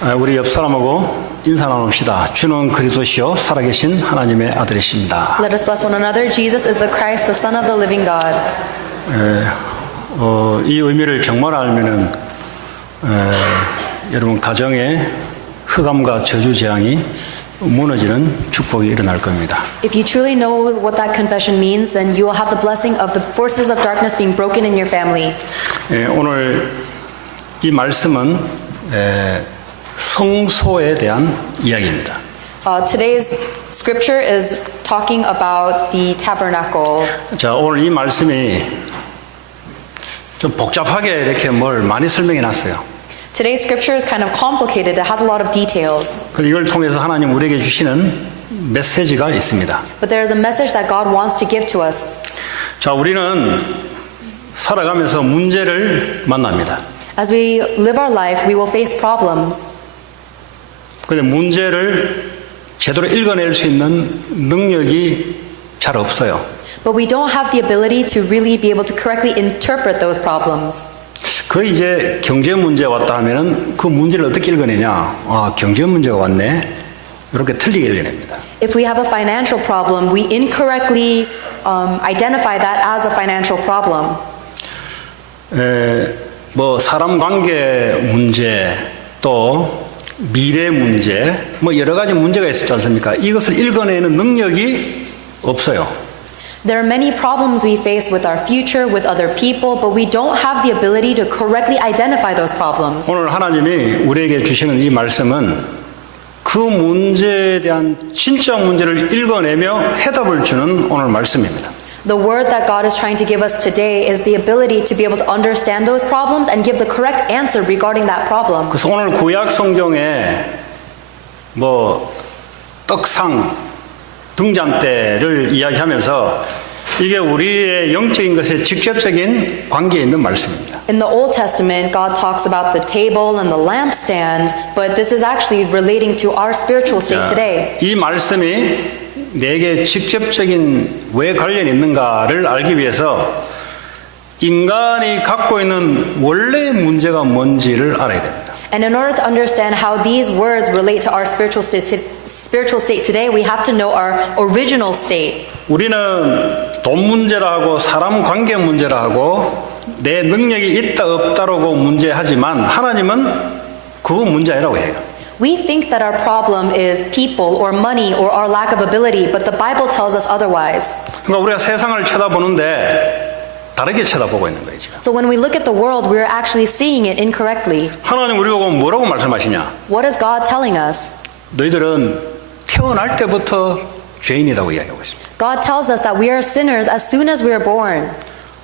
우리 옆 사람하고 인사 나눕시다. 주는 그리스도시요 살아계신 하나님의 아들이십니다. Let us bless one another. Jesus is the Christ, the Son of the living God. 이 의미를 정말 알면은 여러분 가정에 흑암과 저주재앙이 무너지는 축복이 일어날 겁니다. If you truly know what that confession means, then you will have the blessing of the forces of darkness being broken in your family. 오늘 이 말씀은 성소에 대한 이야기입니다. Today's scripture is talking about the tabernacle. 자, 오늘 이 말씀이 좀 복잡하게 이렇게 뭘 많이 설명해 놨어요. Today's scripture is kind of complicated. It has a lot of details. 그리고 이걸 통해서 하나님 우리에게 주시는 메시지가 있습니다. But there is a message that God wants to give to us. 자, 우리는 살아가면서 문제를 만납니다. As we live our life, we will face problems. 그런데 문제를 제대로 읽어낼 수 있는 능력이 잘 없어요. But we don't have the ability to really be able to correctly interpret those problems. 그 이제 경제 문제 왔다 하면은 그 문제를 어떻게 읽어내냐? 아, 경제 문제가 왔네. 이렇게 틀리게 읽어냅니다. If we have a financial problem, we incorrectly identify that as a financial problem. 뭐 사람 관계 문제 또 미래 문제 뭐 여러 가지 문제가 있었지 않습니까? 이것을 읽어내는 능력이 없어요. There are many problems we face with our future, with other people, but we don't have the ability to correctly identify those problems. 오늘 하나님이 우리에게 주시는 이 말씀은 그 문제에 대한 진짜 문제를 읽어내며 해답을 주는 오늘 말씀입니다. The word that God is trying to give us today is the ability to be able to understand those problems and give the correct answer regarding that problem. 그래서 오늘 구약 성경에 뭐 떡상 등잔대를 이야기하면서 이게 우리의 영적인 것에 직접적인 관계에 있는 말씀입니다. In the Old Testament, God talks about the table and the lampstand, but this is actually relating to our spiritual state today. 이 말씀이 내게 직접적인 왜 관련이 있는가를 알기 위해서 인간이 갖고 있는 원래의 문제가 뭔지를 알아야 됩니다. And in order to understand how these words relate to our spiritual state today, we have to know our original state. 우리는 돈 문제라 하고 사람 관계 문제라 하고 내 능력이 있다 없다라고 문제하지만 하나님은 그 문제 아니라고 해요. We think that our problem is people or money or our lack of ability, but the Bible tells us otherwise. 그러니까 우리가 세상을 쳐다보는데 다르게 쳐다보고 있는 거예요, 지금. So when we look at the world, we're actually seeing it incorrectly. 하나님 우리 보고 뭐라고 말씀하시냐? What is God telling us? 너희들은 태어날 때부터 죄인이라고 이야기하고 있습니다. God tells us that we are sinners as soon as we are born.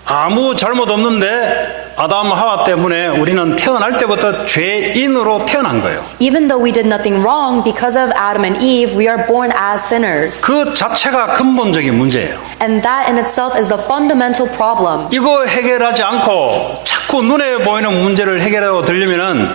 아무 잘못 없는데 아담 하와 때문에 우리는 태어날 때부터 죄인으로 태어난 거예요. Even though we did nothing wrong, because of Adam and Eve, we are born as sinners. 그 자체가 근본적인 문제예요. And that in itself is the fundamental problem. 이거 해결하지 않고 자꾸 눈에 보이는 문제를 해결하고 들려면은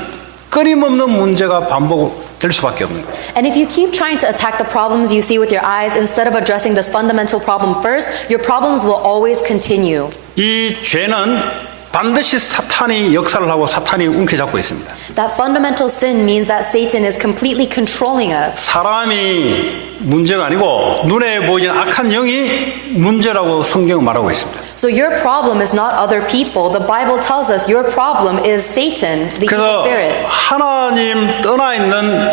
끊임없는 문제가 반복될 수밖에 없는 거예요. And if you keep trying to attack the problems you see with your eyes instead of addressing this fundamental problem first, your problems will always continue. 이 죄는 반드시 사탄이 역사를 하고 사탄이 움켜잡고 있습니다. That fundamental sin means that Satan is completely controlling us. 사람이 문제가 아니고 눈에 보이는 악한 영이 문제라고 성경은 말하고 있습니다. So your problem is not other people. The Bible tells us your problem is Satan, the evil 그래서 spirit. 하나님 떠나 있는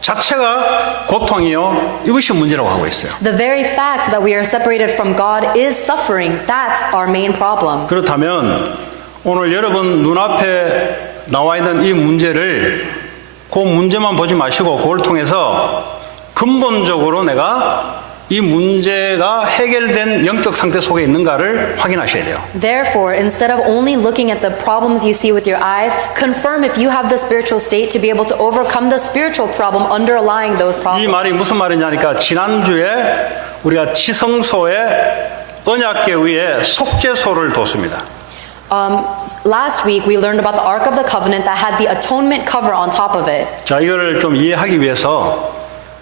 자체가 고통이요. 이것이 문제라고 하고 있어요. The very fact that we are separated from God is suffering. That's our main problem. 그렇다면 오늘 여러분 눈앞에 나와 있는 이 문제를 그 문제만 보지 마시고 그걸 통해서 근본적으로 내가 이 문제가 해결된 영적 상태 속에 있는가를 확인하셔야 돼요. Therefore, instead of only looking at the problems you see with your eyes, confirm if you have the spiritual state to be able to overcome the spiritual problem underlying those 이 problems. 말이 무슨 말이냐니까 지난주에 우리가 지성소에 언약궤 위에 속죄소를 뒀습니다. Last week we learned about the Ark of the Covenant that had the atonement cover on top of it. 자, 이걸 좀 이해하기 위해서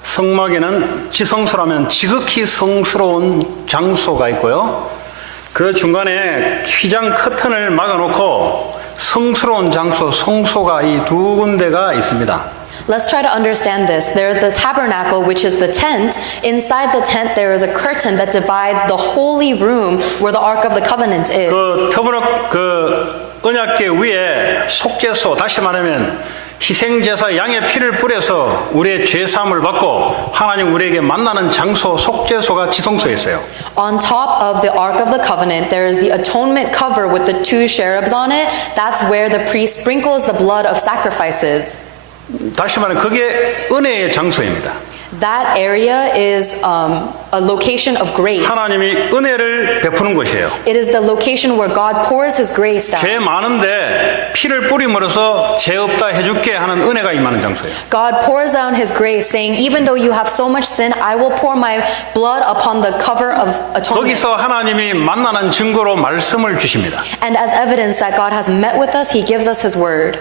성막에는 지성소라면 지극히 성스러운 장소가 있고요. 그 중간에 휘장 커튼을 막아놓고 성스러운 장소, 성소가 이 두 군데가 있습니다. Let's try to understand this. There's the tabernacle, which is the tent. Inside the tent, there is a curtain that divides the holy room where the Ark of the Covenant is. 그 언약궤 위에 속죄소, 다시 말하면 희생제사 양의 피를 뿌려서 우리의 죄 사함을 받고 하나님 우리에게 만나는 장소 속죄소가 지성소에 있어요. On top of the Ark of the Covenant, there is the atonement cover with the 2 cherubs on it. That's where the priest sprinkles the blood of sacrifices. 다시 말하면 그게 은혜의 장소입니다. That area is a location of grace. 하나님이 은혜를 베푸는 곳이에요. It is the location where God pours His grace down. 죄 많은데 피를 뿌림으로써 죄 없다 해줄게 하는 은혜가 임하는 장소예요. God pours down His grace, saying, even though you have so much sin, I will pour my blood upon the cover of atonement. 거기서 하나님이 만나는 증거로 말씀을 주십니다. And as evidence that God has met with us, He gives us His word.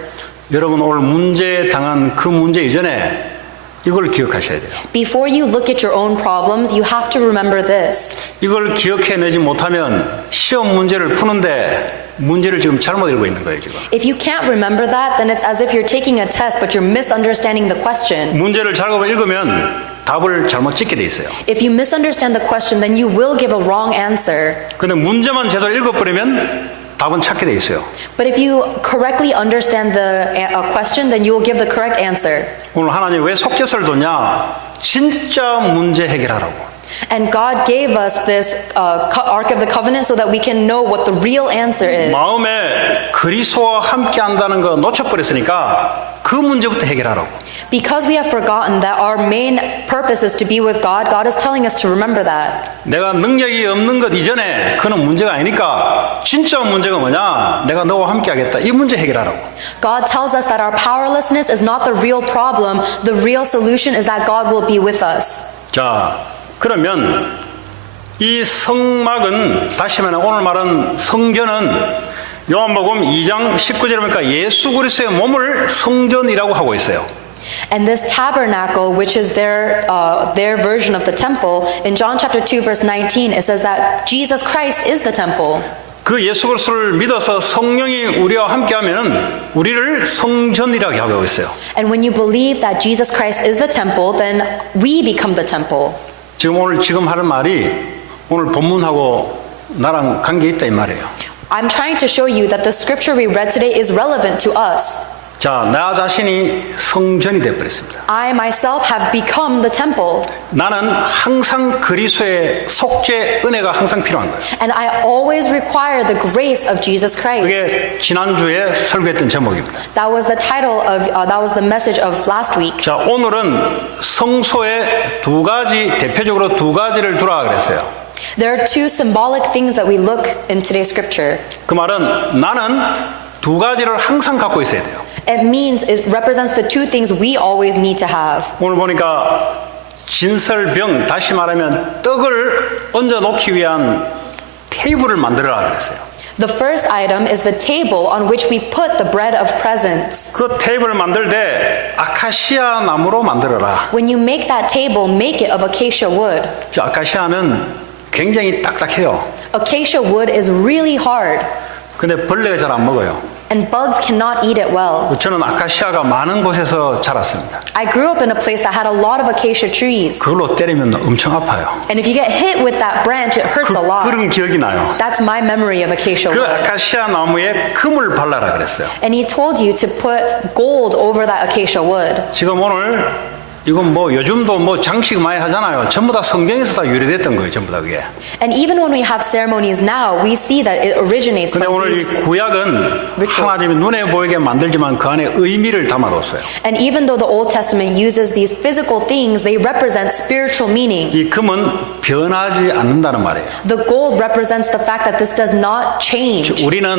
여러분 오늘 문제 당한 그 문제 이전에 이걸 기억하셔야 돼요. Before you look at your own problems, you have to remember this. 이걸 기억해내지 못하면 시험 문제를 푸는데 문제를 지금 잘못 읽고 있는 거예요, 지금. If you can't remember that, then it's as if you're taking a test, but you're misunderstanding the question. 문제를 잘못 읽으면 답을 잘못 찍게 돼 있어요. If you misunderstand the question, then you will give a wrong answer. 근데 문제만 제대로 읽어버리면 답은 찾게 돼 있어요. But if you correctly understand the question, then you will give the correct answer. 오늘 하나님 왜 속죄서를 줬냐? 진짜 문제 해결하라고. And God gave us this Ark of the Covenant so that we can know what the real answer is. 마음에 그리스도와 함께 한다는 거 놓쳐버렸으니까 그 문제부터 해결하라고. Because we have forgotten that our main purpose is to be with God, God is telling us to remember that. 내가 능력이 없는 것 이전에 그는 문제가 아니니까 진짜 문제가 뭐냐? 내가 너와 함께 하겠다. 이 문제 해결하라고. God tells us that our powerlessness is not the real problem. The real solution is that God will be with us. 자, 그러면 이 성막은 다시 말하면 오늘 말한 성전은 요한복음 2장 19절에 보니까 예수 그리스도의 몸을 성전이라고 하고 있어요. And this tabernacle, which is their version of the temple, in John chapter 2 verse 19, it says that Jesus Christ is the temple. 그 예수 그리스도를 믿어서 성령이 우리와 함께하면은 우리를 성전이라고 하고 있어요. And when you believe that Jesus Christ is the temple, then we become the temple. 지금 하는 말이 오늘 본문하고 나랑 관계 있다 이 말이에요. I'm trying to show you that the scripture we read today is relevant to us. 자, 나 자신이 성전이 되어버렸습니다. I myself have become the temple. 나는 항상 그리스도의 속죄 은혜가 항상 필요한 거예요. And I always require the grace of Jesus Christ. 그게 지난주에 설교했던 제목입니다. That was the title of, that was the message of last week. 자, 오늘은 성소에 대표적으로 두 가지를 두라 그랬어요. There are 2 symbolic things that we look in today's scripture. 그 말은 나는 두 가지를 항상 갖고 있어야 돼요. It means, it represents the 2 things we always need to have. 오늘 보니까 진설병, 다시 말하면 떡을 얹어 놓기 위한 테이블을 만들어라 그랬어요. The first item is the table on which we put the bread of presence. 그 테이블을 만들 때 아카시아 나무로 만들어라. When you make that table, make it of acacia wood. 저 아카시아는 굉장히 딱딱해요. Acacia wood is really hard, 근데 벌레가 잘 안 먹어요. and bugs cannot eat it well. 저는 아카시아가 많은 곳에서 자랐습니다. I grew up in a place that had a lot of acacia trees. 그걸로 때리면 엄청 아파요. And if you get hit with that branch, it hurts a lot. 그런 기억이 나요. That's my memory of acacia 그 wood. 아카시아 나무에 금을 발라라 그랬어요. And he told you to put gold over that acacia wood. 지금 오늘 이건 뭐 요즘도 뭐 장식 많이 하잖아요. 전부 다 성경에서 다 유래됐던 거예요. 전부 다 그게. And even when we have ceremonies now, we see that it originates 근데 from 오늘 이 these. 구약은 rituals. 하나님이 눈에 보이게 만들지만 그 안에 의미를 담아뒀어요. And even though the Old Testament uses these physical things, they represent spiritual meaning. 이 금은 변하지 않는다는 말이에요. The gold represents the fact that this does not change. 우리는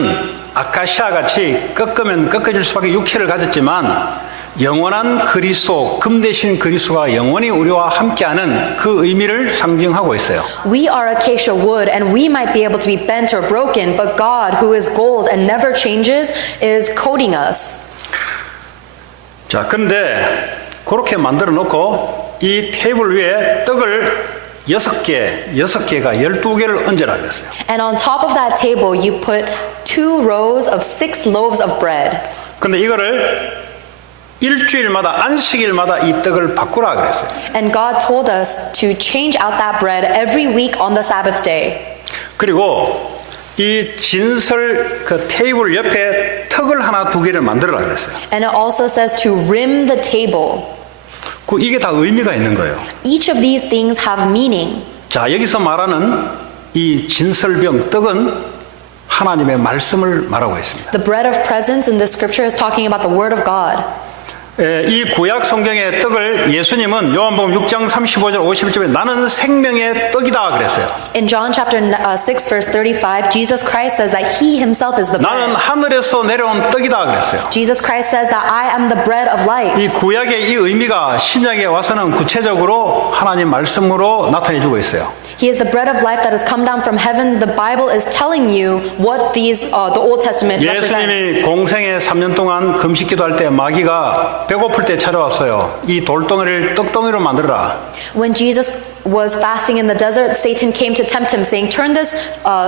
아카시아 같이 꺾으면 꺾어질 수밖에 육체를 가졌지만 영원한 그리스도, 금 대신 그리스도가 영원히 우리와 함께하는 그 의미를 상징하고 있어요. We are acacia wood, and we might be able to be bent or broken, but God, who is gold and never changes, is coating us. 자, 그런데 그렇게 만들어 놓고 이 테이블 위에 떡을 6개가 12개를 얹으라 그랬어요. And on top of that table, you put 2 rows of 6 loaves of bread. 근데 이거를 일주일마다 안식일마다 이 떡을 바꾸라 그랬어요. And God told us to change out that bread every week on the Sabbath day. 그리고 이 진설 그 테이블 옆에 턱을 하나 두 개를 만들어라 그랬어요. And it also says to rim the table. 이게 다 의미가 있는 거예요. Each of these things have meaning. 자, 여기서 말하는 이 진설병 떡은 하나님의 말씀을 말하고 있습니다. The bread of presence in the scripture is talking about the word of God. 이 구약 성경의 떡을 예수님은 요한복음 6장 35절 51절에 나는 생명의 떡이다 그랬어요. In John chapter 6 verse 35, Jesus Christ says that he himself is the 나는 bread. 하늘에서 내려온 떡이다 그랬어요. Jesus Christ says that I am the bread of life. 이 구약의 이 의미가 신약에 와서는 구체적으로 하나님 말씀으로 나타내주고 있어요. He is the bread of life that has come down from heaven. The Bible is telling you what these the Old Testament represents. 예수님이 공생에 3년 동안 금식 기도할 때 마귀가 배고플 때 찾아왔어요. 이 돌덩이를 떡덩이로 만들어라. When Jesus was fasting in the desert, Satan came to tempt him, saying, "Turn this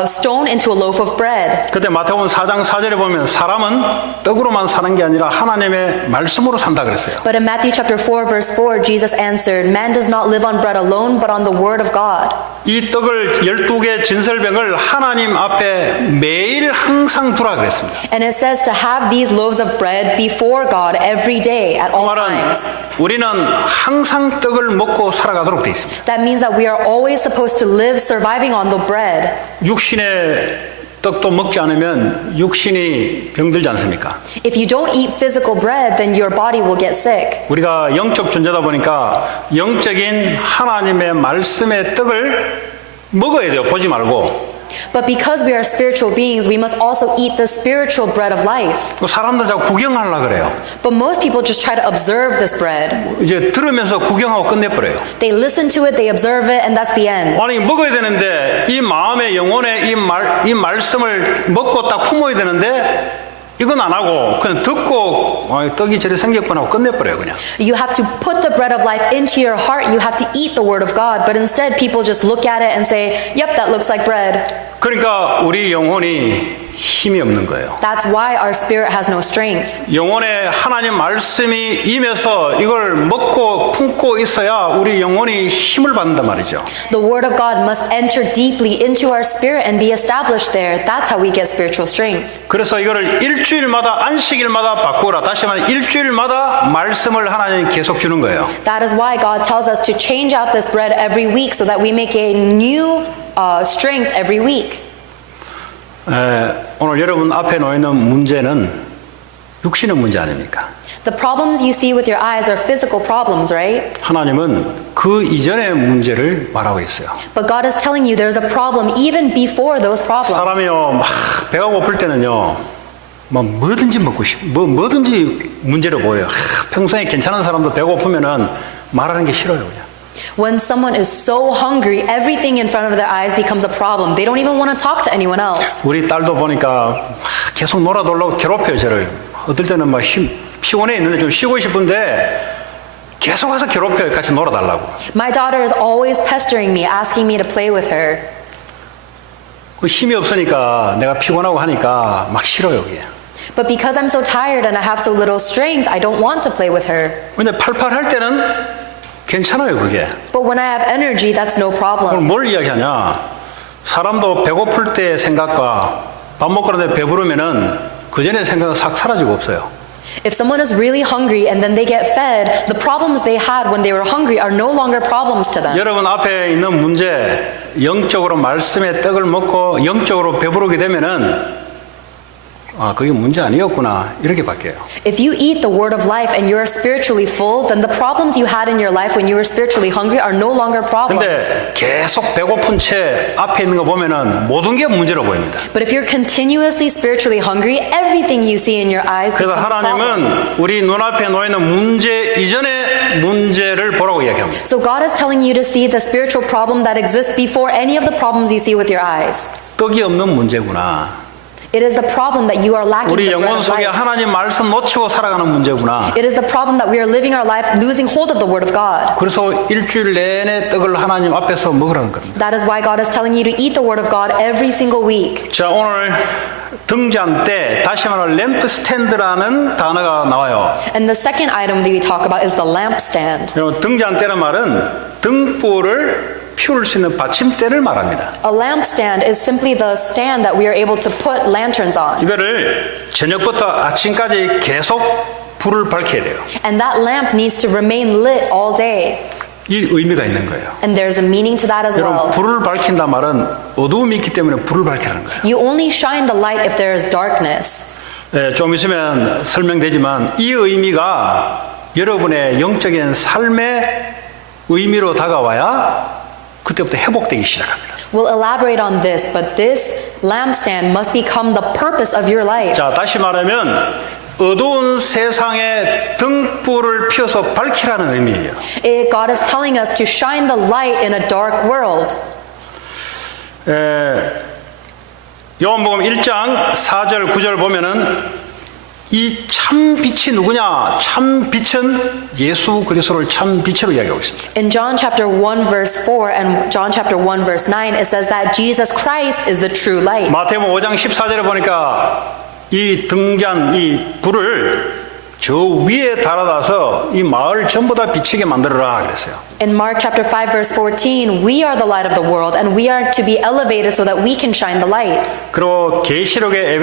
stone into a loaf of bread." 그때 마태복음 4장 4절에 보면 사람은 떡으로만 사는 게 아니라 하나님의 말씀으로 산다 그랬어요. But in Matthew chapter 4 verse 4, Jesus answered, "Man does not live on bread alone, but on the word of God." 이 떡을 12개 진설병을 하나님 앞에 매일 항상 두라 그랬습니다. And it says to have these loaves of bread before God every day at 그 all 말은 times. 우리는 항상 떡을 먹고 살아가도록 돼 있습니다. That means that we are always supposed to live surviving on the bread. 육신의 떡도 먹지 않으면 육신이 병들지 않습니까? If you don't eat physical bread, then your body will get sick. 우리가 영적 존재다 보니까 영적인 하나님의 말씀의 떡을 먹어야 돼요. 보지 말고. But because we are spiritual beings, we must also eat the spiritual bread of life. 또 사람들 자꾸 구경하려고 그래요. But most people just try to observe this bread. 이제 들으면서 구경하고 끝내버려요. They listen to it, they observe it, and that's the end. 아니 먹어야 되는데 이 마음의 영혼의 이 말씀을 먹고 딱 품어야 되는데 이건 안 하고 그냥 듣고 떡이 저리 생겼구나 하고 끝내버려요 그냥. You have to put the bread of life into your heart. You have to eat the word of God. But instead, people just look at it and say, "Yep, that looks like bread." 그러니까 우리 영혼이 힘이 없는 거예요. That's why our spirit has no strength. 영혼에 하나님 말씀이 임해서 이걸 먹고 품고 있어야 우리 영혼이 힘을 받는단 말이죠. The word of God must enter deeply into our spirit and be established there. That's how we get spiritual strength. 그래서 이거를 일주일마다 안식일마다 바꾸라. 다시 말해 일주일마다 말씀을 하나님 계속 주는 거예요. That is why God tells us to change out this bread every week so that we may gain new strength every week. 오늘 여러분 앞에 놓이는 문제는 육신의 문제 아닙니까? The problems you see with your eyes are physical problems, right? 하나님은 그 이전의 문제를 말하고 있어요. But God is telling you there's a problem even before those problems. 사람이요 막 배가 고플 때는요 뭐 뭐든지 먹고 뭐든지 문제로 보여요. 평소에 괜찮은 사람도 배고프면은 말하는 게 싫어요 그냥. When someone is so hungry, everything in front of their eyes becomes a problem. They don't even want to talk to anyone else. 우리 딸도 보니까 계속 놀아달라고 괴롭혀요 저를. 어떨 때는 막 피곤해 있는데 좀 쉬고 싶은데 계속 와서 괴롭혀요. 같이 놀아달라고. My daughter is always pestering me, asking me to play with her. 그 힘이 없으니까 내가 피곤하고 하니까 막 싫어요 그게. But because I'm so tired and I have so little strength, I don't want to play with her. 근데 팔팔할 때는 괜찮아요 그게. But when I have energy, that's no 오늘 problem. 뭘 이야기하냐? 사람도 배고플 때의 생각과 밥 먹고 나서 배부르면은 그 전에 생각은 싹 사라지고 없어요. If someone is really hungry and then they get fed, the problems they had when they were hungry are no longer problems to them. 여러분 앞에 있는 문제, 영적으로 말씀의 떡을 먹고 영적으로 배부르게 되면은 그게 문제 아니었구나 이렇게 바뀌어요. If you eat the word of life and you're spiritually full, then the problems you had in your life when you were spiritually hungry are no longer problems. 근데 계속 배고픈 채 앞에 있는 거 보면은 모든 게 문제로 보입니다. But if you're continuously spiritually hungry, everything you see in your eyes 그래서 becomes a problem. 하나님은 우리 눈앞에 놓이는 문제 이전의 문제를 보라고 이야기합니다. So God is telling you to see the spiritual problem that exists before any of the problems you see with your eyes. 떡이 없는 문제구나. It is the problem that you are lacking 우리 the bread 영혼 of 속에 life. 하나님 말씀 놓치고 살아가는 문제구나. It is the problem that we are living our life losing hold of the word of God. 그래서 일주일 내내 떡을 하나님 앞에서 먹으라는 겁니다. That is why God is telling you to eat the word of God every single week. 자, 오늘 등잔대, 다시 말하면 램프 스탠드라는 단어가 나와요. And the second item that we talk about is the lampstand. 여러분, 등잔대란 말은 등불을 피울 수 있는 받침대를 말합니다. A lampstand is simply the stand that we are able to put lanterns on. 이거를 저녁부터 아침까지 계속 불을 밝혀야 돼요. And that lamp needs to remain lit all day. 이 의미가 있는 거예요. And there's a meaning to that as 여러분, well. 불을 밝힌다 말은 어두움이 있기 때문에 불을 밝히라는 거예요. You only shine the light if there is darkness. 좀 있으면 설명되지만 이 의미가 여러분의 영적인 삶의 의미로 다가와야 그때부터 회복되기 시작합니다. We'll elaborate on this, but this lampstand must become the purpose of your life. 자, 다시 말하면 어두운 세상에 등불을 피워서 밝히라는 의미예요. God is telling us to shine the light in a dark world. 요한복음 1장 4절 9절 보면은 이 참 빛이 누구냐? 참 빛은 예수 그리스도를 참 빛으로 이야기하고 있습니다. In John chapter 1 verse 4 and John chapter 1 verse 9 it says that Jesus Christ is the true light. 마태복음 5장 14절에 보니까 이 등잔, 이 불을 저 위에 달아놔서 이 마을 전부 다 비치게 만들어라 그랬어요. In Mark chapter 5 verse 14 we are the light of the world and we are to be elevated so that we can shine the light. 그리고 계시록에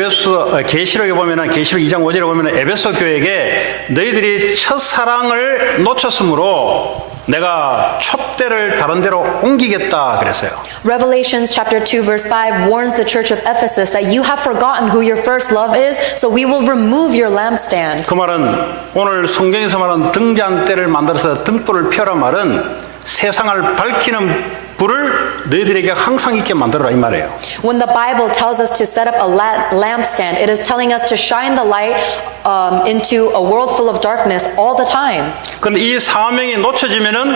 보면은 계시록 2장 5절에 보면은 에베소 교회에게 너희들이 첫사랑을 놓쳤으므로 내가 촛대를 다른 데로 옮기겠다 그랬어요. Revelations chapter 2 verse 5 warns the church of Ephesus that you have forgotten who your first love is, so we will remove your lampstand. 그 말은 오늘 성경에서 말하는 등잔대를 만들어서 등불을 펴라 말은 세상을 밝히는 불을 너희들에게 항상 있게 만들어라 이 말이에요. When the Bible tells us to set up a lampstand, it is telling us to shine the light into a world full of darkness all the time. 그런데 이 사명이 놓쳐지면은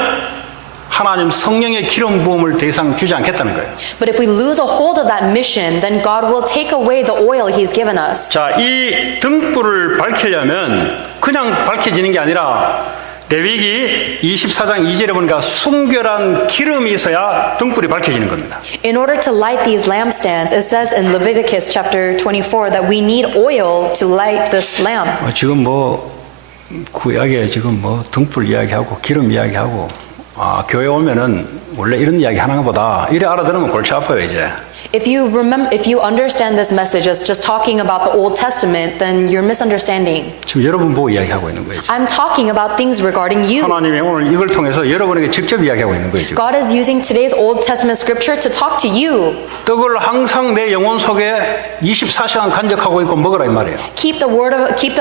하나님 성령의 기름 부음을 더 이상 주지 않겠다는 거예요. But if we lose a hold of that mission, then God will take away the oil He's given us. 자, 이 등불을 밝히려면 그냥 밝혀지는 게 아니라 레위기 24장 2절에 보니까 순결한 기름이 있어야 등불이 밝혀지는 겁니다. In order to light these lampstands, it says in Leviticus chapter 24 that we need oil to light this lamp. 지금 구약에 지금 등불 이야기하고 기름 이야기하고 교회 오면은 원래 이런 이야기 하는 것보다 이래 알아들으면 골치 아파요 이제. If you understand this message as just talking about the Old Testament, then you're misunderstanding. 지금 여러분 보고 이야기하고 있는 거예요. I'm talking about things regarding you. 하나님이 오늘 이걸 통해서 여러분에게 직접 이야기하고 있는 거예요 지금. God is using today's Old Testament scripture to talk to you. 떡을 항상 내 영혼 속에 24시간 간직하고 있고 먹으라 이 말이에요. Keep the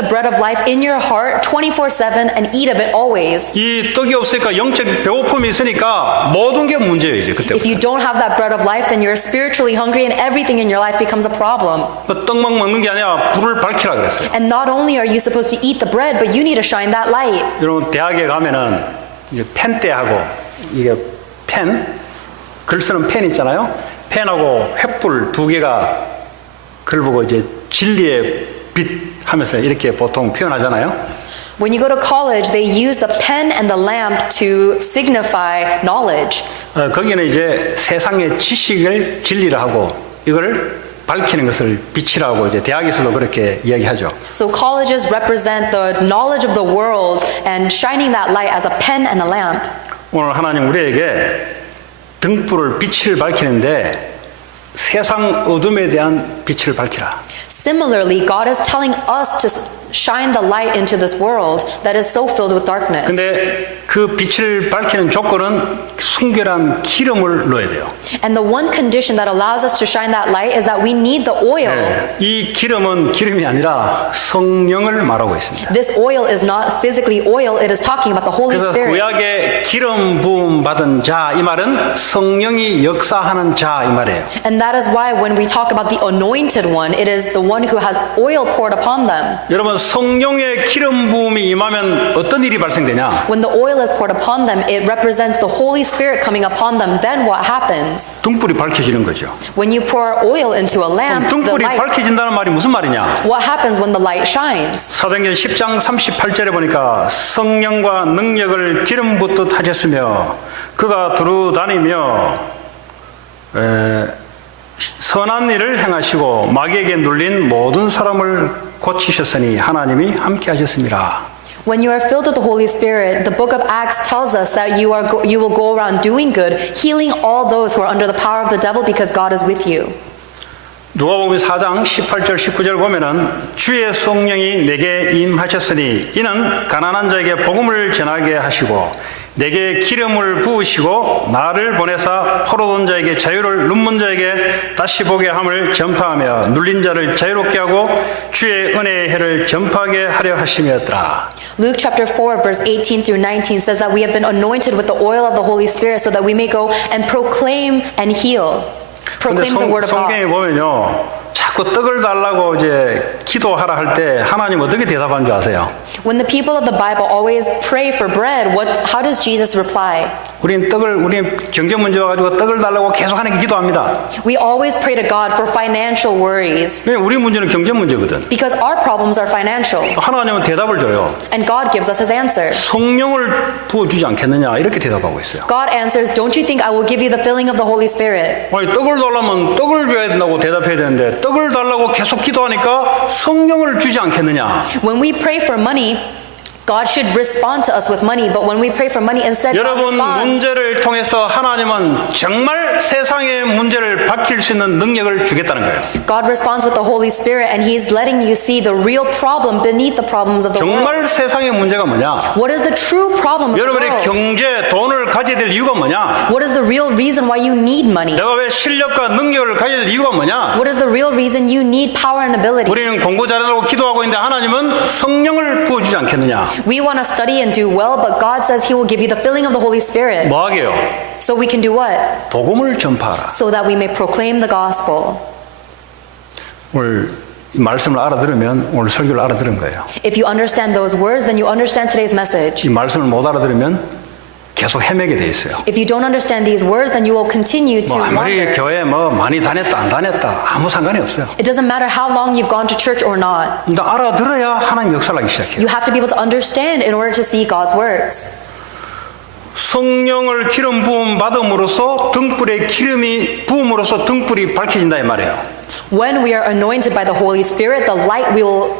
bread of life in your heart 24/7 and eat of it always. 이 떡이 없으니까 영적 배고픔이 있으니까 모든 게 문제예요 이제 그때. If you don't have that bread of life, then you're spiritually hungry and everything in your life becomes a problem. 떡만 먹는 게 아니라 불을 밝히라 그랬어요. And not only are you supposed to eat the bread, but you need to shine that light. 여러분 대학에 가면은 이제 펜대하고 이게 글 쓰는 펜 있잖아요. 펜하고 횃불 두 개가 그걸 보고 이제 진리의 빛 하면서 이렇게 보통 표현하잖아요. When you go to college, they use the pen and the lamp to signify knowledge. 거기는 이제 세상의 지식을 진리를 하고 이걸 밝히는 것을 빛이라고 이제 대학에서도 그렇게 이야기하죠. So colleges represent the knowledge of the world and shining that light as a pen and a lamp. 오늘 하나님 우리에게 등불을 빛을 밝히는데 세상 어둠에 대한 빛을 밝히라. Similarly, God is telling us to shine the light into this world that is so filled with darkness. 근데 그 빛을 밝히는 조건은 순결한 기름을 넣어야 돼요. And the one condition that allows us to shine that light is that we need the oil. 이 기름은 기름이 아니라 성령을 말하고 있습니다. This oil is not physically oil, it is talking about the Holy 그래서 Spirit. 구약의 기름 부음 받은 자 이 말은 성령이 역사하는 자 이 말이에요. And that is why when we talk about the anointed one, it is the one who has oil poured upon them. 여러분 성령의 기름 부음이 임하면 어떤 일이 발생되냐? When the oil is poured upon them, it represents the Holy Spirit coming upon them. Then what happens? 등불이 밝혀지는 거죠. When you pour oil into a lamp, the 등불이 light, 밝혀진다는 말이 무슨 말이냐? what happens when the light shines? 사도행전 10장 38절에 보니까 성령과 능력을 기름 붓듯 하셨으며 그가 두루 다니며 선한 일을 행하시고 마귀에게 눌린 모든 사람을 고치셨으니 하나님이 함께 하셨습니다. When you are filled with the Holy Spirit, the book of Acts tells us that you will go around doing good, healing all those who are under the power of the devil because God is with you. 누가복음 4장 18절 19절 보면은 주의 성령이 내게 임하셨으니 이는 가난한 자에게 복음을 전하게 하시고 내게 기름을 부으시고 나를 보내사 포로돈 자에게 자유를 눈먼 자에게 다시 보게 함을 전파하며 눌린 자를 자유롭게 하고 주의 은혜의 해를 전파하게 하려 하심이었더라. Luke chapter 4 verse 18 through 19 says that we have been anointed with the oil of the Holy Spirit so that we may go and proclaim and heal. 그런데 Proclaim the word of 성경에 God. 보면요. 자꾸 떡을 달라고 이제 기도하라 할 때 하나님 어떻게 대답하는 줄 아세요? When the people of the Bible always pray for bread, how does Jesus reply? 우린 경제 문제 와가지고 떡을 달라고 계속 하나님께 기도합니다. We always pray to God for financial worries 왜냐면 우리 문제는 경제 문제거든. because our problems are financial. 하나님은 대답을 줘요. And God gives us his answer. 성령을 부어주지 않겠느냐 이렇게 대답하고 있어요. God answers, don't you think I will give you the filling of the Holy Spirit? 아니 떡을 달라면 떡을 줘야 된다고 대답해야 되는데 떡을 달라고 계속 기도하니까 성령을 주지 않겠느냐. When we pray for money, God should respond to us with money, but when we pray for money, instead God 여러분 responds. 문제를 통해서 하나님은 정말 세상의 문제를 바뀔 수 있는 능력을 주겠다는 거예요. God responds with the Holy Spirit, and He's letting you see the real problem beneath the problems of the world. 정말 세상의 문제가 뭐냐? What is the true problem of the 여러분의 world? 경제, 돈을 가져야 될 이유가 뭐냐? What is the real reason why you need money? 내가 왜 실력과 능력을 가져야 될 이유가 뭐냐? What is the real reason you need power and ability? 우리는 공부 잘하려고 기도하고 있는데 하나님은 성령을 부어주지 않겠느냐? We want to study and do well, but God says He will give you the filling of the Holy Spirit. 뭐 하게요? So we can do what? 복음을 전파하라. So that we may proclaim the gospel. 오늘 이 말씀을 알아들으면 오늘 설교를 알아들은 거예요. If you understand those words, then you understand today's message. 이 말씀을 못 알아들으면 계속 헤매게 돼 있어요. If you don't understand these words, then you will continue to 뭐 아무리 wander. 교회 많이 다녔다 안 다녔다 아무 상관이 없어요. It doesn't matter how long you've gone to church or not. 일단 알아들어야 하나님 역사를 하기 시작해요. You have to be able to understand in order to see God's works. 성령을 기름 부음 받음으로써 등불에 기름이 부음으로써 등불이 밝혀진다 이 말이에요. When we are anointed by the Holy Spirit, the light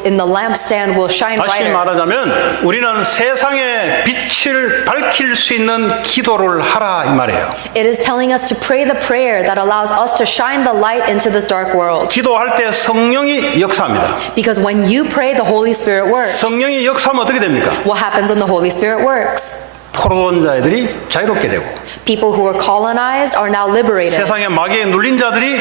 in the lampstand will shine 다시 brighter. 말하자면 우리는 세상의 빛을 밝힐 수 있는 기도를 하라 이 말이에요. It is telling us to pray the prayer that allows us to shine the light into this dark world. 기도할 때 성령이 역사합니다. Because when you pray, the Holy Spirit works. 성령이 역사하면 어떻게 됩니까? What happens when the Holy Spirit works? 포로된 자들이 자유롭게 되고 People who were colonized are now liberated. 세상의 마귀에 눌린 자들이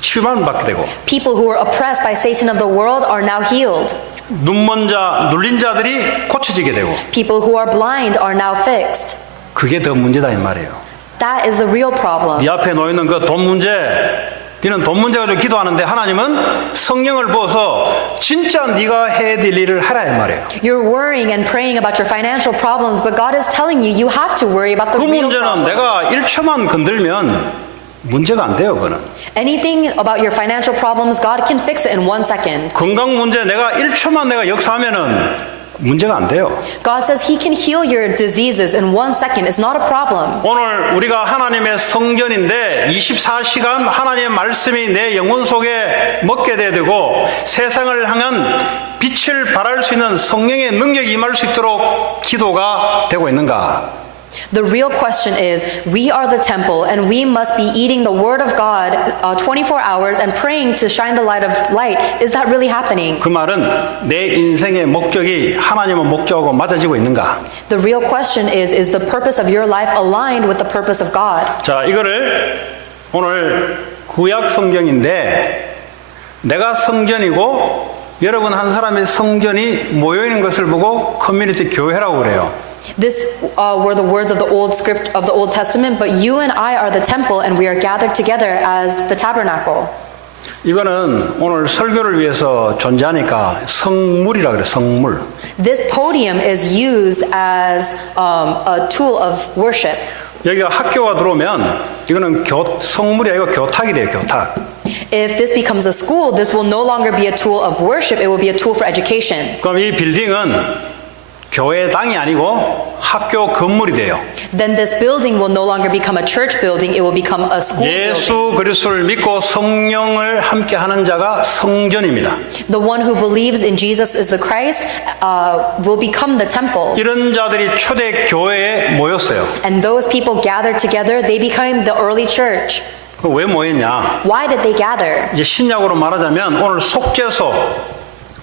치유만 받게 되고 People who were oppressed by Satan of the world are now healed. 눈먼 자 눌린 자들이 고쳐지게 되고 People who are blind are now fixed. 그게 더 문제다 이 말이에요. That is the real problem. 네 앞에 놓여 있는 그 돈 문제, 너는 돈 문제 가지고 기도하는데 하나님은 성령을 부어서 진짜 네가 해야 될 일을 하라 이 말이에요. You're worrying and praying about your financial problems, but God is telling you you have to worry about the 그 real 문제는 problem. 내가 1초만 건들면 문제가 안 돼요, 그거는. Anything about your financial problems, God can fix it in 1 second. 건강 문제 내가 1초만 내가 역사하면은 문제가 안 돼요. God says He can heal your diseases in 1 second. It's not a problem. 오늘 우리가 하나님의 성전인데 24시간 하나님의 말씀이 내 영혼 속에 먹게 돼야 되고 세상을 향한 빛을 발할 수 있는 성령의 능력이 임할 수 있도록 기도가 되고 있는가? The real question is, we are the temple and we must be eating the word of God 24 hours and praying to shine the light of light. Is that really happening? 그 말은 내 인생의 목적이 하나님의 목적하고 맞아지고 있는가? The real question is the purpose of your life aligned with the purpose of God? 자, 이거를 오늘 구약 성경인데 내가 성전이고 여러분 한 사람의 성전이 모여 있는 것을 보고 커뮤니티 교회라고 그래요. This were the words of the Old Testament, but you and I are the temple and we are gathered together as the tabernacle. 이거는 오늘 설교를 위해서 존재하니까 성물이라 그래, 성물. This podium is used as a tool of worship. 여기가 학교가 들어오면 이거는 성물이 아니고 교탁이 돼요, 교탁. If this becomes a school, this will no longer be a tool of worship, it will be a tool for education. 그럼 이 빌딩은 교회당이 아니고 학교 건물이 돼요. Then this building will no longer become a church building, it will become a school building. 예수 그리스도를 믿고 성령을 함께 하는 자가 성전입니다. The one who believes in Jesus is the Christ will become the temple. 이런 자들이 초대 교회에 모였어요. And those people gathered together, they became the early church. 왜 모였냐? Why did they gather? 이제 신약으로 말하자면 오늘 속죄소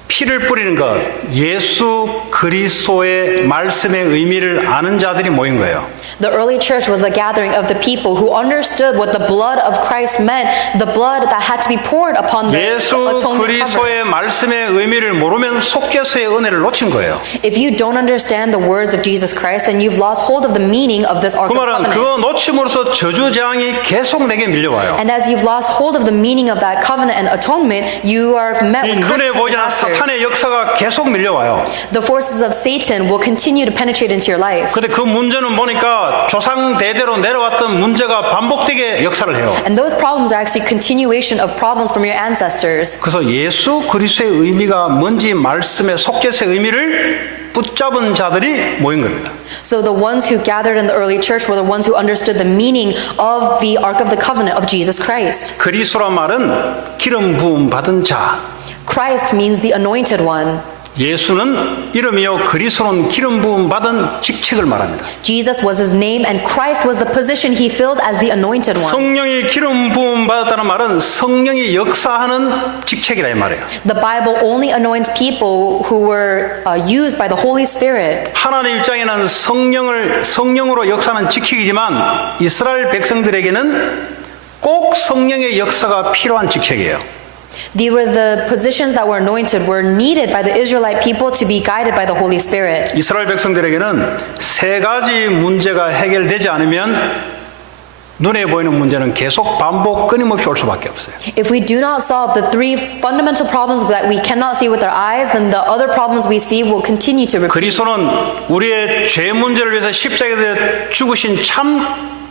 피를 뿌리는 것, 예수 그리스도의 말씀의 의미를 아는 자들이 모인 거예요. The early church was a gathering of the people who understood what the blood of Christ meant, the blood that had to be poured upon the 예수 atonement cover. 그리스도의 말씀의 의미를 모르면 속죄소의 은혜를 놓친 거예요. If you don't understand the words of Jesus Christ, then you've lost hold of the meaning of this Ark 그 of 말은 Covenant. 그거 놓침으로써 저주재앙이 계속 내게 밀려와요. And as you've lost hold of the meaning of that covenant and atonement, you are met 이 with 눈에 curses and 보이지 않는 disaster. 사탄의 역사가 계속 밀려와요. The forces of Satan will continue to penetrate into your life. 근데 그 문제는 보니까 조상 대대로 내려왔던 문제가 반복되게 역사를 해요. And those problems are actually continuation of problems from your ancestors. 그래서 예수 그리스도의 의미가 뭔지 말씀의 속죄의 의미를 붙잡은 자들이 모인 겁니다. So the ones who gathered in the early church were the ones who understood the meaning of the Ark of the Covenant of Jesus Christ. 그리스도란 말은 기름 부음 받은 자. Christ means the anointed one. 예수는 이름이요 그리스도는 기름 부음 받은 직책을 말합니다. Jesus was his name and Christ was the position he filled as the anointed one. 성령이 기름 부음 받았다는 말은 성령이 역사하는 직책이라 이 말이에요. The Bible only anoints people who were used by the Holy Spirit. 하나님 입장에는 성령으로 역사하는 직책이지만 이스라엘 백성들에게는 꼭 성령의 역사가 필요한 직책이에요. They were the positions that were anointed were needed by the Israelite people to be guided by the Holy Spirit. 이스라엘 백성들에게는 세 가지 문제가 해결되지 않으면 눈에 보이는 문제는 계속 반복 끊임없이 올 수밖에 없어요. If we do not solve the three fundamental problems that we cannot see with our eyes, then the other problems we see will continue to repeat. 그리스도는 우리의 죄 문제를 위해서 십자가에 죽으신 참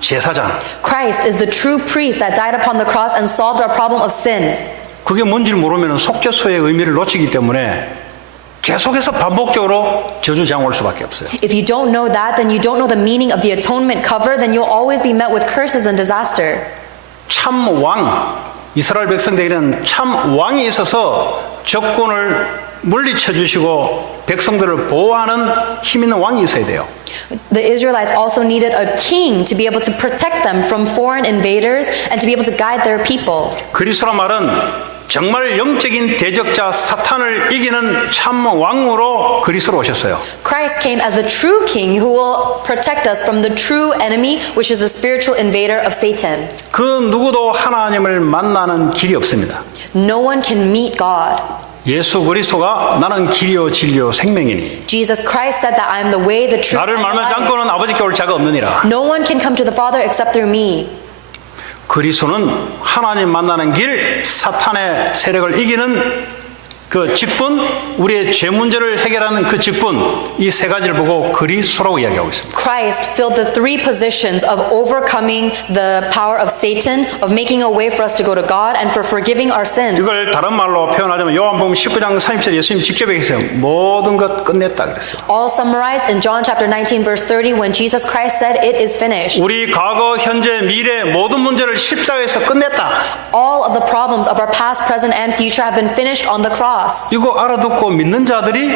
제사장. Christ is the true priest that died upon the cross and solved our problem of sin. 그게 뭔지를 모르면 속죄소의 의미를 놓치기 때문에 계속해서 반복적으로 저주장 올 수밖에 없어요. If you don't know that, then you don't know the meaning of the atonement cover, then you'll always be met with curses and disaster. 참 왕, 이스라엘 백성들에게는 참 왕이 있어서 적군을 물리쳐 주시고 백성들을 보호하는 힘 있는 왕이 있어야 돼요. The Israelites also needed a king to be able to protect them from foreign invaders and to be able to guide their people. 그리스도란 말은 정말 영적인 대적자 사탄을 이기는 참 왕으로 그리스도로 오셨어요. Christ came as the true king who will protect us from the true enemy, which is the spiritual invader of Satan. 그 누구도 하나님을 만나는 길이 없습니다. No one can meet God. 예수 그리스도가 나는 길이요 진리요 생명이니 Jesus Christ said that I am the way, the truth, 나를 and the 말하지 life. 않고는 아버지께 올 자가 없느니라. No one can come to the Father except through me. 그리스도는 하나님 만나는 길, 사탄의 세력을 이기는 그 직분, 우리의 죄 문제를 해결하는 그 직분, 이 세 가지를 보고 그리스도라고 이야기하고 있습니다. Christ filled the three positions of overcoming the power of Satan, of making a way for us to go to God, and for forgiving our sins. 이걸 다른 말로 표현하자면 요한복음 19장 30절 예수님 직접 얘기했어요. 모든 것 끝냈다 그랬어요. All summarized in John chapter 19 verse 30 when Jesus Christ said, "It is finished." 우리 과거, 현재, 미래 모든 문제를 십자가에서 끝냈다. All of the problems of our past, present, and future have been finished on the cross. 이거 알아듣고 믿는 자들이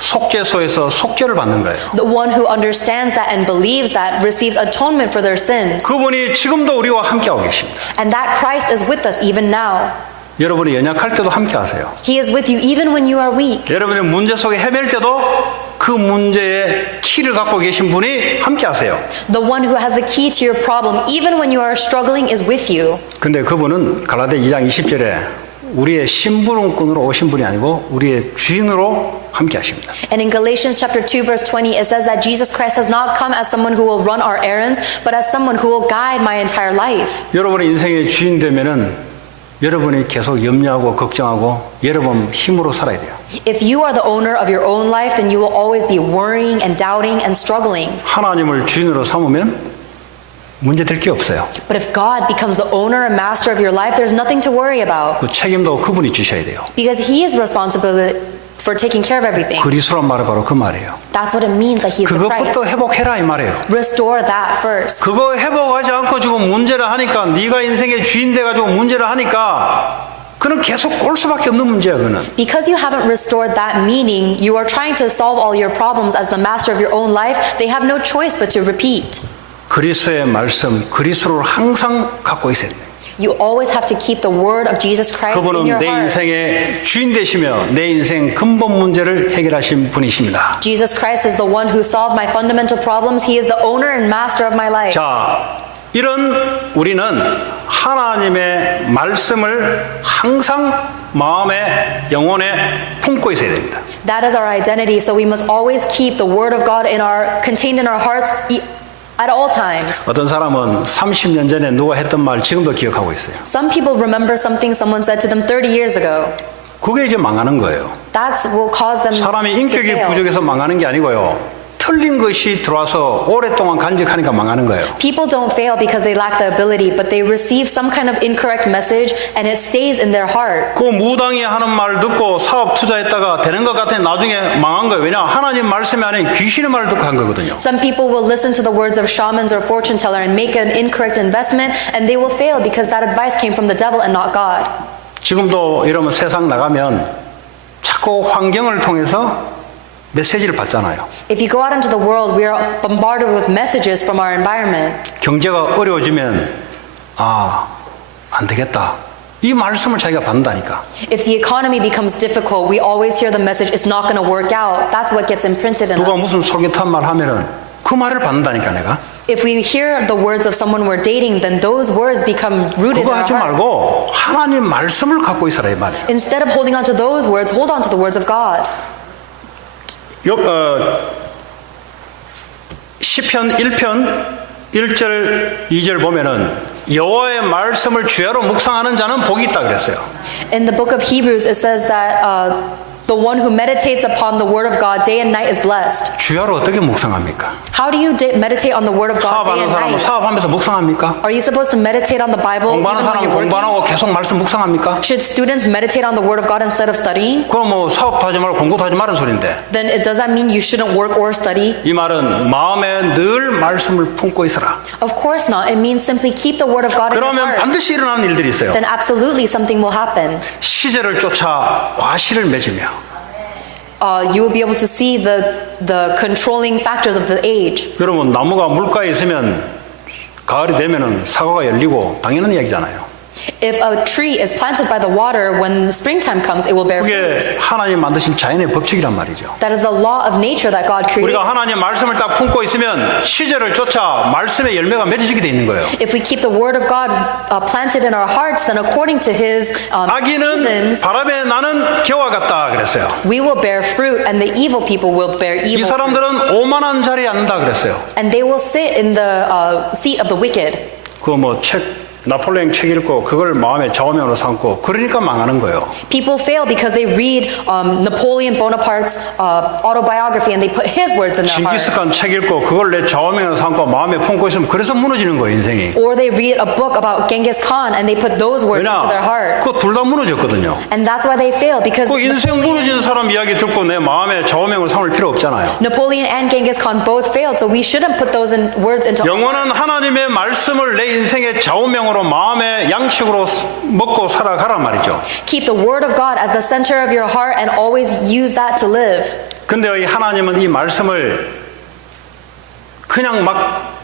속죄소에서 속죄를 받는 거예요. The one who understands that and believes that receives atonement for their sins. 그분이 지금도 우리와 함께하고 계십니다. And that Christ is with us even now. 여러분이 연약할 때도 함께하세요. He is with you even when you are weak. 여러분의 문제 속에 헤맬 때도 그 문제의 키를 갖고 계신 분이 함께하세요. The one who has the key to your problem even when you are struggling is with you. 근데 그분은 갈라디아 2장 20절에 우리의 심부름꾼으로 오신 분이 아니고 우리의 주인으로 함께 하십니다. And in Galatians chapter 2 verse 20 it says that Jesus Christ has not come as someone who will run our errands but as someone who will guide my entire life. 여러분의 인생의 주인 되면은 여러분이 계속 염려하고 걱정하고 여러분 힘으로 살아야 돼요. If you are the owner of your own life then you will always be worrying and doubting and struggling. 하나님을 주인으로 삼으면 문제 될 게 없어요. But if God becomes the owner and master of your life there's nothing to worry about 그 책임도 그분이 지셔야 돼요. because he is responsible for taking care of everything. 그리스도란 말은 바로 그 말이에요. That's what it means that He's the Christ. 그것부터 회복해라 이 말이에요. Restore that first. 그거 회복하지 않고 지금 문제를 하니까 네가 인생의 주인 돼가지고 문제를 하니까 그는 계속 꼴 수밖에 없는 문제야 그는. Because you haven't restored that meaning, you are trying to solve all your problems as the master of your own life. They have no choice but to repeat. 그리스도의 말씀, 그리스도를 항상 갖고 있어야 돼. You always have to keep the word of Jesus Christ in 그분은 your 내 heart. 인생의 주인 되시며 내 인생 근본 문제를 해결하신 분이십니다. Jesus Christ is the one who solved my fundamental problems. He is the owner and master of my life. 자, 이런 우리는 하나님의 말씀을 항상 마음에 영혼에 품고 있어야 됩니다. That is our identity. So we must always keep the word of God contained in our hearts at all times. 어떤 사람은 30년 전에 누가 했던 말 지금도 기억하고 있어요. Some people remember something someone said to them 30 years ago. 그게 이제 망하는 거예요. That will cause them 사람이 to 인격이 fail. 부족해서 망하는 게 아니고요. 틀린 것이 들어와서 오랫동안 간직하니까 망하는 거예요. People don't fail because they lack the ability, but they receive some kind of incorrect message and it stays in their heart. 그 무당이 하는 말 듣고 사업 투자했다가 되는 것 같아 나중에 망한 거예요. 왜냐? 하나님 말씀이 아닌 귀신의 말을 듣고 한 거거든요. Some people will listen to the words of shamans or fortune teller and make an incorrect investment and they will fail because that advice came from the devil and not God. 지금도 이러면 세상 나가면 자꾸 환경을 통해서 메시지를 받잖아요. If you go out into the world, we are bombarded with messages from our environment. 경제가 어려워지면 안 되겠다. 이 말씀을 자기가 받는다니까. If the economy becomes difficult, we always hear the message, it's not going to work out. That's what gets imprinted in 누가 us. 무슨 솔깃한 말 하면은 그 말을 받는다니까 내가. If we hear the words of someone we're dating, then those words become rooted in 그거 our 하지 hearts. 말고 하나님 말씀을 갖고 있어라 이 말이에요. Instead of holding on to those words, hold on to the words of God. 시편 1편 1절 2절 보면은 여호와의 말씀을 주야로 묵상하는 자는 복이 있다 그랬어요. In the book of Hebrews, it says that the one who meditates upon the word of God day and night is blessed. 주야로 어떻게 묵상합니까? How do you meditate on the word of God day 사업하는 and 사람은 night? 사업하면서 묵상합니까? Are you supposed to meditate on the Bible even 공부하는 when 사람은 you're working? 공부하고 계속 말씀 묵상합니까? Should students meditate on the word of God instead of studying? 그럼 뭐 사업도 하지 말고 공부도 하지 말은 소린데 Then does that mean you shouldn't work or study? 이 말은 마음에 늘 말씀을 품고 있어라. Of course not. It means simply keep the word of God in your 그러면 heart. 반드시 일어나는 일들이 있어요. Then absolutely something will happen. 시제를 쫓아 과실을 맺으며 You will be able to see the controlling factors of the age. 여러분 나무가 물가에 있으면 가을이 되면은 사과가 열리고 당연한 이야기잖아요. If a tree is planted by the water, when the springtime comes, it will bear 그게 fruit. 하나님 만드신 자연의 법칙이란 말이죠. That is the law of nature that God created. 우리가 하나님 말씀을 딱 품고 있으면 시제를 쫓아 말씀의 열매가 맺어지게 돼 있는 거예요. If we keep the word of God planted in our hearts, then according to His 악인은 seasons, 바람에 나는 겨와 같다 그랬어요. we will bear fruit, and the evil people will bear 이 evil fruit. 사람들은 오만한 자리에 앉는다 그랬어요. And they will sit in the seat of the wicked. 그 뭐 나폴레옹 책 읽고 그걸 마음에 좌우명으로 삼고 그러니까 망하는 거예요. People fail because they read Napoleon Bonaparte's autobiography and they put his words in their heart. 징기스칸 책 읽고 그걸 내 좌우명으로 삼고 마음에 품고 있으면 그래서 무너지는 거예요 인생이. Or they read a book about Genghis Khan and they put those words into their 왜냐? heart. 그 둘 다 무너졌거든요. And that's why they fail because 그 인생 무너지는 사람 이야기 듣고 내 마음에 좌우명으로 삼을 필요 없잖아요. Napoleon and Genghis Khan both failed, so we shouldn't put those words into our heart. 영원한 하나님의 말씀을 내 인생의 좌우명으로 마음의 양식으로 먹고 살아가란 말이죠. Keep the word of God as the center of your heart and always use that to live. 근데 이 하나님은 이 말씀을 그냥 막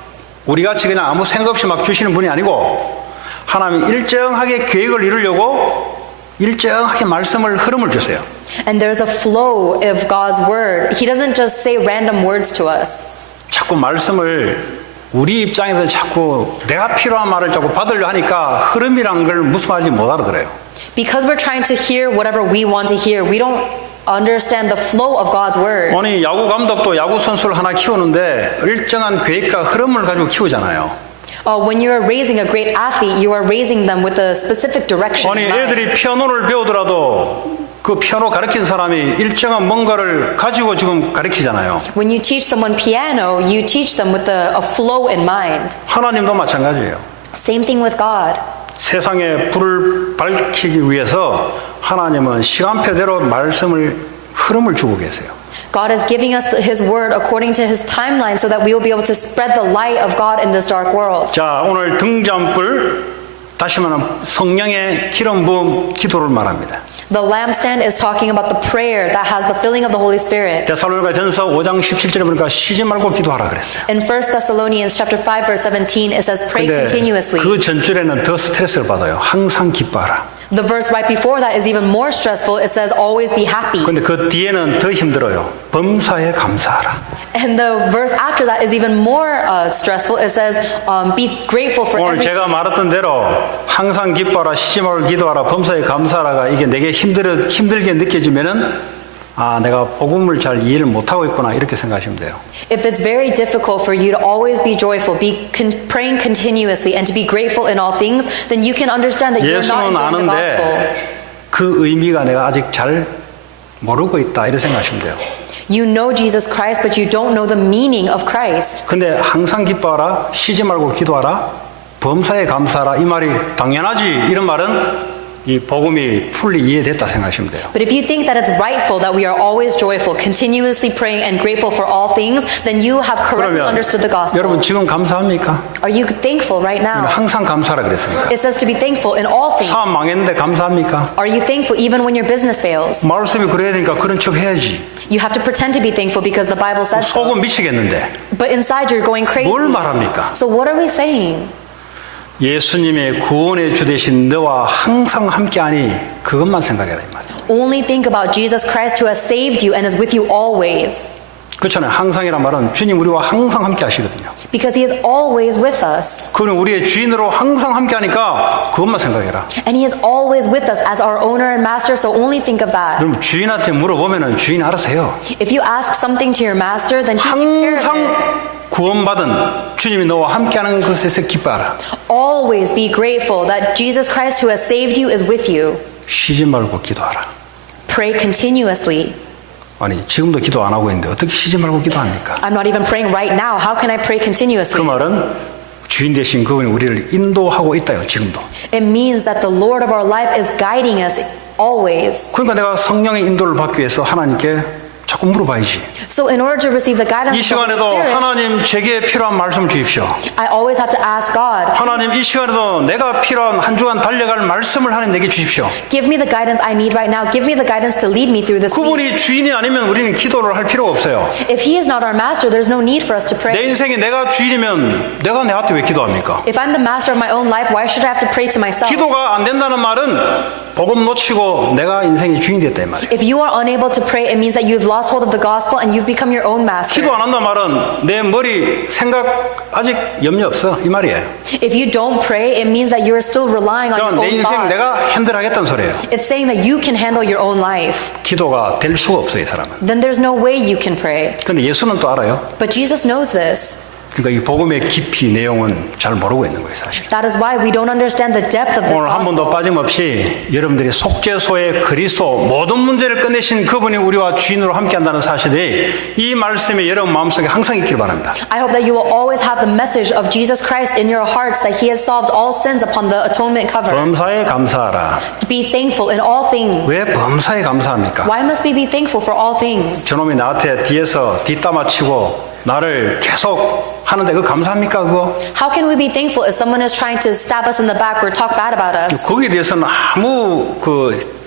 우리 같이 그냥 아무 생각 없이 막 주시는 분이 아니고 하나님이 일정하게 계획을 이루려고 일정하게 말씀을 흐름을 주세요. And there's a flow of God's word. He doesn't just say random words to us. 자꾸 말씀을 우리 입장에서 자꾸 내가 필요한 말을 자꾸 받으려 하니까 흐름이란 걸 무슨 말인지 못 알아들어요. Because we're trying to hear whatever we want to hear, we don't understand the flow of God's word. 아니 야구 감독도 야구 선수를 하나 키우는데 일정한 계획과 흐름을 가지고 키우잖아요. When you are raising a great athlete, you are raising them with a specific direction 아니 in mind. 애들이 피아노를 배우더라도 그 피아노 가르친 사람이 일정한 뭔가를 가지고 지금 가르치잖아요. When you teach someone piano, you teach them with a flow in mind. 하나님도 마찬가지예요. Same thing with God. 세상에 불을 밝히기 위해서 하나님은 시간표대로 말씀을 흐름을 주고 계세요. God is giving us His word according to His timeline so that we will be able to spread the light of God in this dark world. 자, 오늘 등잔불 다시 말하면 성령의 기름 부음 기도를 말합니다. The lampstand is talking about the prayer that has the filling of the Holy Spirit. 데살로니가 전서 5장 17절에 보니까 쉬지 말고 기도하라 그랬어요. In 1 Thessalonians chapter 5 verse 17 it says pray 근데 continuously. 그 전줄에는 더 스트레스를 받아요. 항상 기뻐하라. The verse right before that is even more stressful. It says always be happy. 근데 그 뒤에는 더 힘들어요. 범사에 감사하라. And the verse after that is even more stressful. It says be grateful for 오늘 everything. 제가 말했던 대로 항상 기뻐하라, 쉬지 말고 기도하라, 범사에 감사하라가 이게 내게 힘들게 느껴지면은 아, 내가 복음을 잘 이해를 못하고 있구나 이렇게 생각하시면 돼요. If it's very difficult for you to always be joyful, praying continuously, and to be grateful in all things, then you can understand that you're not 예수는 enjoying the gospel. 아는데 그 의미가 내가 아직 잘 모르고 있다 이렇게 생각하시면 돼요. You know Jesus Christ, but you don't know the meaning of Christ. 근데 항상 기뻐하라, 쉬지 말고 기도하라, 범사에 감사하라 이 말이 당연하지 이런 말은 이 복음이 풀리 이해됐다 생각하시면 돼요. But if you think that it's rightful that we are always joyful, continuously praying and grateful for all things, then you have correctly 그러면 understood the gospel. 여러분 지금 감사합니까? Are you thankful right now? 항상 감사하라 그랬으니까. It says to be thankful in all things. 사업 망했는데 감사합니까? Are you thankful even when your business fails? 말씀이 그래야 되니까 그런 척 해야지. You have to pretend to be thankful because the Bible says so. 속은 미치겠는데 But inside you're going crazy. 뭘 말합니까? So what are we saying? 예수님의 구원의 주 되신 너와 항상 함께하니 그것만 생각해라 이 말이에요. Only think about Jesus Christ who has saved you and is with you always. 그렇잖아요. 항상이란 말은 주님 우리와 항상 함께 하시거든요. Because he is always with us. 그는 우리의 주인으로 항상 함께 하니까 그것만 생각해라. And he is always with us as our owner and master, so only think of that. 그럼 주인한테 물어보면은 주인이 알아서 해요. If you ask something to your master, then he takes care of it. 항상 구원받은 주님이 너와 함께하는 것에서 기뻐하라. Always be grateful that Jesus Christ who has saved you is with you. 쉬지 말고 기도하라. Pray continuously. 아니 지금도 기도 안 하고 있는데 어떻게 쉬지 말고 기도합니까? I'm not even praying right now. How can I pray 그 continuously? 말은 주인 되신 그분이 우리를 인도하고 있다요. 지금도. It means that the Lord of our life is guiding us always. 그러니까 내가 성령의 인도를 받기 위해서 하나님께 자꾸 물어봐야지. So in order to receive the guidance 이 of the Holy 시간에도 Spirit, 하나님 제게 필요한 말씀 주십시오. I always have to ask God, 하나님 이 시간에도 내가 필요한 한 주간 달려갈 말씀을 하나님 내게 주십시오. give me the guidance I need right now. Give me the guidance to lead me through this week. 그분이 주인이 아니면 우리는 기도를 할 필요가 없어요. If he is not our master, there's no need for us to 내 pray. 인생에 내가 주인이면 내가 내한테 왜 기도합니까? If I'm the master of my own life, why should I have to pray to myself? 기도가 안 된다는 말은 복음 놓치고 내가 인생의 주인이 됐다 이 말이에요. If you are unable to pray, it means that you've lost hold of the gospel and you've become your own master. 기도 안 한다 말은 내 머리 생각 아직 염려 없어 이 말이에요. If you don't pray, it means that you're still relying on 그러니까 your 내 own 인생 thoughts. 내가 핸들하겠다는 소리예요. It's saying that you can handle your own life. 기도가 될 수가 없어요 이 사람은. Then there's no way you can pray. 근데 예수는 또 알아요. But Jesus knows this. 그러니까 이 복음의 깊이 내용은 잘 모르고 있는 거예요 사실. That is why we don't understand the depth of this 오늘 한 번도 gospel. 빠짐없이 여러분들이 속죄소의 그리스도 모든 문제를 끝내신 그분이 우리와 주인으로 함께한다는 사실이 이 말씀이 여러분 마음속에 항상 있기를 바랍니다. I hope that you will always have the message of Jesus Christ in your hearts, that he has solved all sins upon the atonement cover. 범사에 감사하라. To be thankful in all things. 왜 범사에 감사합니까? Why must we be thankful for all things? 저놈이 나한테 뒤에서 뒷담화치고 나를 계속 하는데 그거 감사합니까 그거? How can we be thankful if someone is trying to stab us in the back or talk bad about us? 거기에 대해서는 아무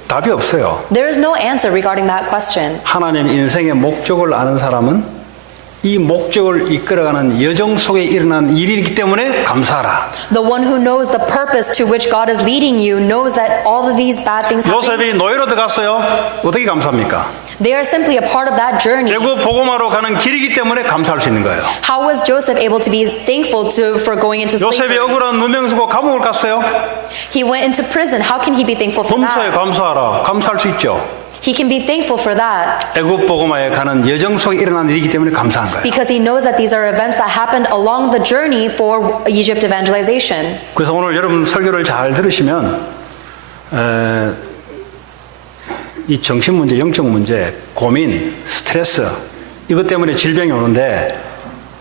답이 없어요. There is no answer regarding that question. 하나님 인생의 목적을 아는 사람은 이 목적을 이끌어가는 여정 속에 일어난 일이기 때문에 감사하라. The one who knows the purpose to which God is leading you knows that all of these bad things happen. 요셉이 노예로 들어갔어요. 어떻게 감사합니까? They are simply a part of that journey. 애굽 복음화로 가는 길이기 때문에 감사할 수 있는 거예요. How was Joseph able to be thankful for going into 요셉이 slavery? 억울한 누명쓰고 감옥을 갔어요. He went into prison. How can he be thankful for 범사에 that? 감사하라. 감사할 수 있죠. He can be thankful for that 애굽 복음화에 가는 여정 속에 일어난 일이기 때문에 감사한 거예요. because he knows that these are events that happened along the journey for Egypt evangelization. 그래서 오늘 여러분 설교를 잘 들으시면 이 정신 문제, 영적 문제, 고민, 스트레스 이것 때문에 질병이 오는데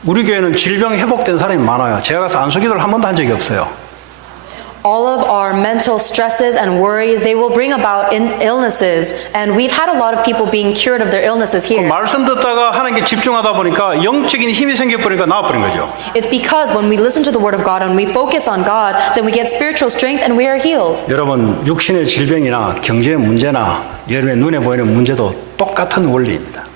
우리 교회는 질병 회복된 사람이 많아요. 제가 가서 안수기도를 한 번도 한 적이 없어요. All of our mental stresses and worries, they will bring about illnesses. And we've had a lot of people being cured of their illnesses here. 말씀 듣다가 하나님께 집중하다 보니까 영적인 힘이 생겨버리니까 나와버린 거죠. It's because when we listen to the word of God and we focus on God, then we get spiritual strength and we are healed. 여러분, 육신의 질병이나 경제 문제나 여러분의 눈에 보이는 문제도 똑같은 원리입니다.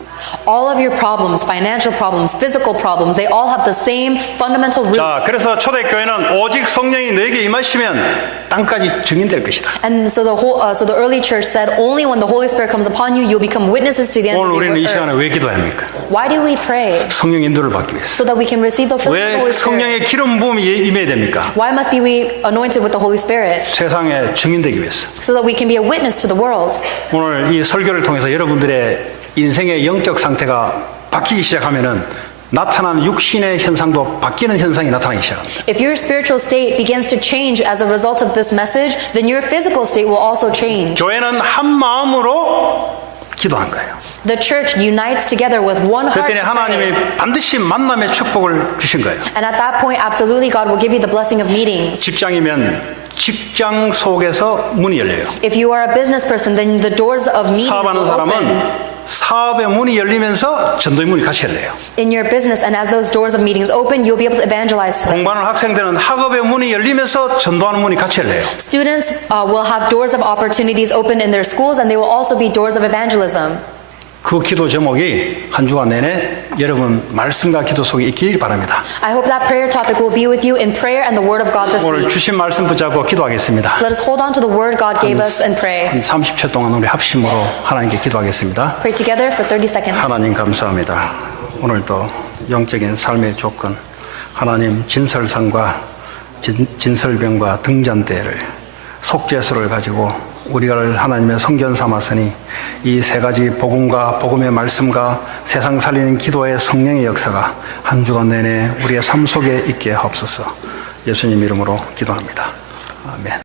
All of your problems, financial problems, physical problems, they all have the same fundamental root. 자, 그래서 초대교회는 오직 성령이 너에게 임하시면 땅까지 증인될 것이다. And so the early church said, only when the Holy Spirit comes upon you, you'll become witnesses to the end 오늘 of the 우리는 이 earth. 시간에 왜 기도합니까? Why do we pray? 성령 인도를 받기 위해서. So that we can receive the filling of the 왜 Holy Spirit. 성령의 기름 부음이 임해야 됩니까? Why must we anointed with the Holy Spirit? 세상에 증인되기 위해서. So that we can be a witness to the world. 오늘 이 설교를 통해서 여러분들의 인생의 영적 상태가 바뀌기 시작하면은 나타나는 육신의 현상도 바뀌는 현상이 나타나기 시작합니다. If your spiritual state begins to change as a result of this message, then your physical state will also change. 교회는 한 마음으로 기도한 거예요. The church unites together with one heart 그랬더니 to pray. 하나님이 반드시 만남의 축복을 주신 거예요. And at that point, absolutely, God will give you the blessing of meetings. 직장이면 직장 속에서 문이 열려요. If you are a business person, then the doors of meetings 사업하는 will open 사람은 사업의 문이 열리면서 전도의 문이 같이 열려요. in your business. And as those doors of meetings open, you'll be able to evangelize to them. 공부하는 학생들은 학업의 문이 열리면서 전도하는 문이 같이 열려요. Students will have doors of opportunities open in their schools, and they will also be doors of evangelism. 그 기도 제목이 한 주간 내내 여러분 말씀과 기도 속에 있길 바랍니다. I hope that prayer topic will be with you in prayer and the word of God this 오늘 week. 주신 말씀 붙잡고 기도하겠습니다. Let us hold on to the word God gave us and pray. 한 30초 동안 우리 합심으로 하나님께 기도하겠습니다. Pray together for 30 seconds. 하나님 감사합니다. 오늘도 영적인 삶의 조건, 하나님 진설상과 진설병과 등잔대를 속죄소를 가지고 우리가 하나님의 성전 삼았으니 이 세 가지 복음과 복음의 말씀과 세상 살리는 기도의 성령의 역사가 한 주간 내내 우리의 삶 속에 있게 하옵소서. 예수님 이름으로 기도합니다. 아멘.